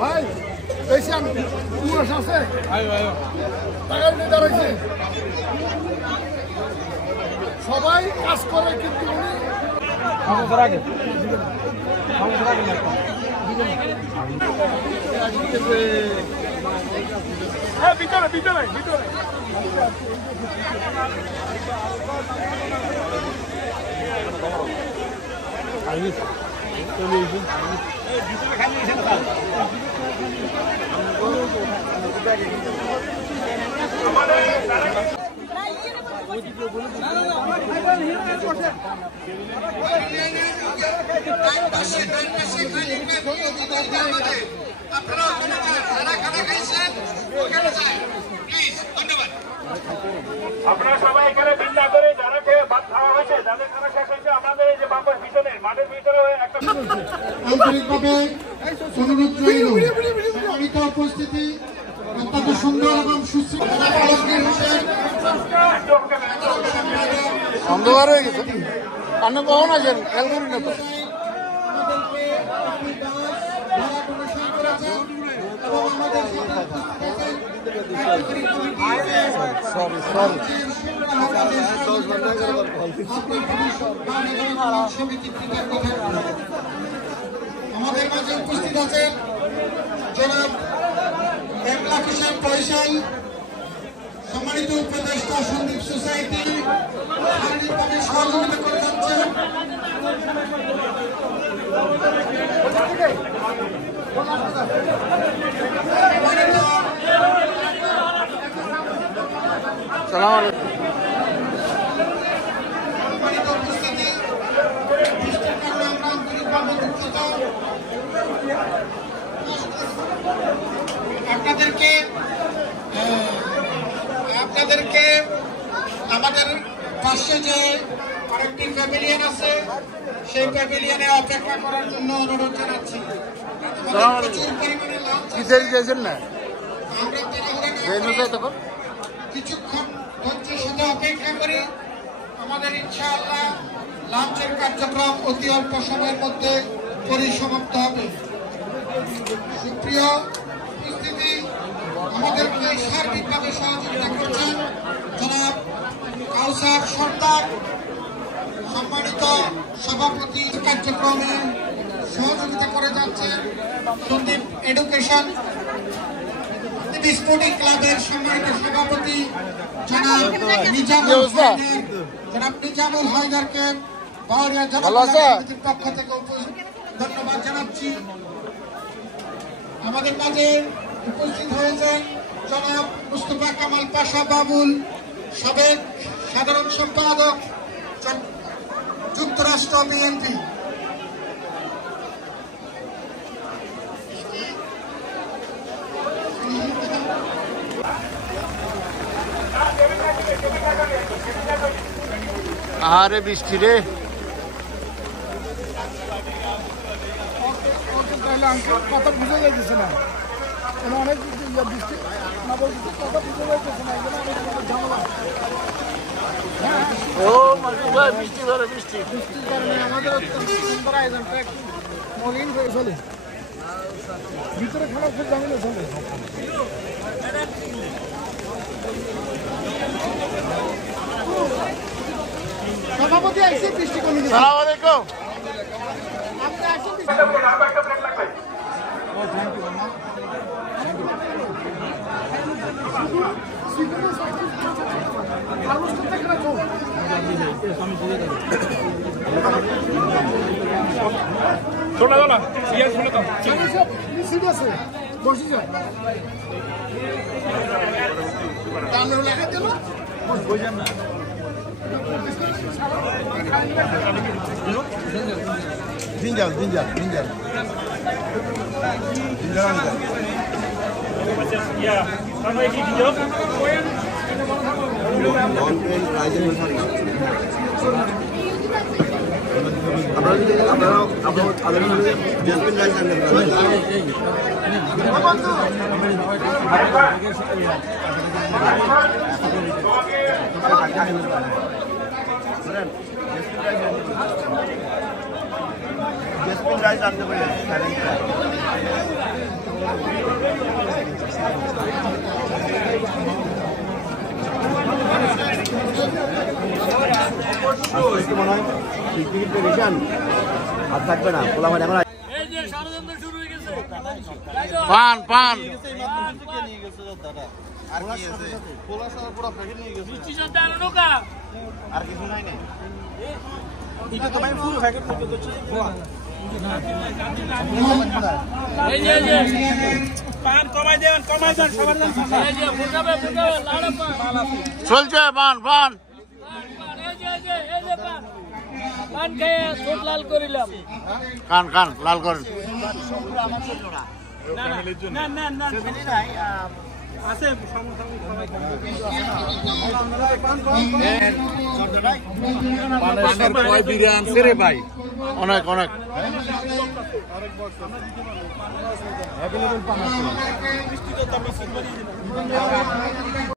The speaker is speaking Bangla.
ভাই পেশেন্ট পুরো আছে আয়ো আয়ো টাকা নিয়ে দাঁড়াইছে সবাই কাজ করে কিন্তু উনি সমস্যা আগে হ্যাঁ ভিতরে ভিতরে ভিতরে আইস চলে এসে ভিতরে খালি এসে না আপনারা সবাই এখানে ভিড় না করে যারা খেয়ে ভাত খাওয়া হয়েছে যাদের খানা শেষ হয়েছে আমাদের এই যে বাম্পার পিছনে মাঠের ভিতরে একটা আন্তরিকভাবে অনুরোধ রইল সম্মানিত উপস্থিতি অত্যন্ত সুন্দর এবং সুশৃঙ্খল অন্ধকার হয়ে গেছে অন্য কখন আছেন খেয়াল করি না তো সরি সরি আমাদের মাঝে উপস্থিত আছেন জনাব একলাখ হোসেন ফয়সাল সম্মানিত উপদেষ্টা সন্দীপ সোসাইটি শারীরিকভাবে সহযোগিতা করে যাচ্ছেন সালাম আলাইকুম সম্মানিত উপস্থিতি বৃষ্টির কারণে আমরা আন্তরিকভাবে দুঃখিত আপনাদেরকে আমাদের পাশে যে আরেকটি প্যাভিলিয়ন আছে সেই প্যাভিলিয়নে অপেক্ষা করার জন্য অনুরোধ জানাচ্ছি প্রচুর পরিমাণে আমরা কিছুক্ষণ ধৈর্যের সাথে অপেক্ষা করি আমাদের ইনশাআল্লাহ লাঞ্চের কার্যক্রম অতি অল্প সময়ের মধ্যে পরিসমাপ্ত হবে সুপ্রিয় উপস্থিতি আমাদেরকে সার্বিকভাবে সহযোগিতা করছেন জনাব কাউসার সর্দার সম্মানিত সভাপতি কার্যক্রমে সহযোগিতা করে যাচ্ছেন সন্দীপ এডুকেশন স্পোর্টিং ক্লাবের সম্মানিত সভাপতি জনাব নিজামুল হায়দারকে বাউরিয়া জনপ্রতিনিধির পক্ষ থেকে ধন্যবাদ জানাচ্ছি আমাদের মাঝে উপস্থিত হয়েছেন জনাব মুস্তফা কামাল পাশা বাবুল সাবেক সাধারণ সম্পাদক যুক্তরাষ্ট্র বিএনপি আরে বৃষ্টি রে কথা বুঝে যাইতেছে না অনেক বৃষ্টি না বলতে কথা বুঝে যাইতেছে না ঝামেলা ও বৃষ্টি ধরে বৃষ্টির কারণে আমাদের সুন্দর আয়োজনটা একটু মলিন হয়ে চলে ভিতরে খেলা খুব ঝামেলা চলে সভাপতি আইসি বৃষ্টি কমে গেছে আসসালামু আলাইকুম আপনি আসেন একটা প্লেট লাগবে ও থ্যাংক ইউ মামা শোনা দাও না ইয়ে শুনে দাও সিট আছে বসে যাও আলু লাগাই দিল জিঞ্জাল জিঞ্জাল জিঞ্জাল জেসমিন রাইস আনতে পারে মনে হয় পিকনিক পেরেছেন আর থাকবে না পোলা ভাই এখন পান পান আর কি আছে পোলা সারা পুরো প্যাকেট নিয়ে গেছে আর কিছু নাই না এটা তো ভাই ফুল প্যাকেট থেকে দিচ্ছি পান কমাই দেন সবার দাম চলছে পান পান লাল করিলাম কান কান লাল করেন আছে অনেক অনেক